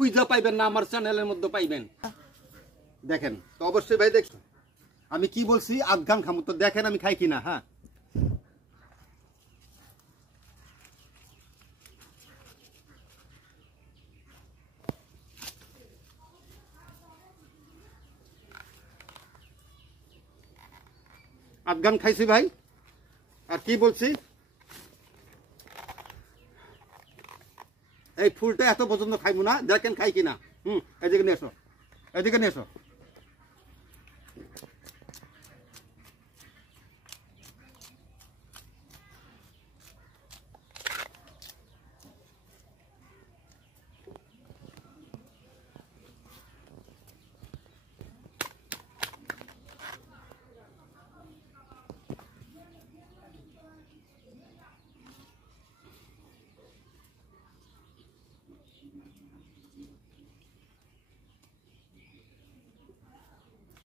খুঁজে পাইবেন না, আমার চ্যানেলের মধ্যে পাইবেন। দেখেন তো অবশ্যই ভাই, দেখছো আমি কি বলছি, আধঘান খামু তো দেখেন আমি খাই কিনা। হ্যাঁ আধঘান খাইছি ভাই। আর কি বলছি, এই ফুলটা এত পর্যন্ত খাইবো না, দেখেন খাই কিনা। এদিকে নিয়ে এসো, এদিকে নিয়ে এসো।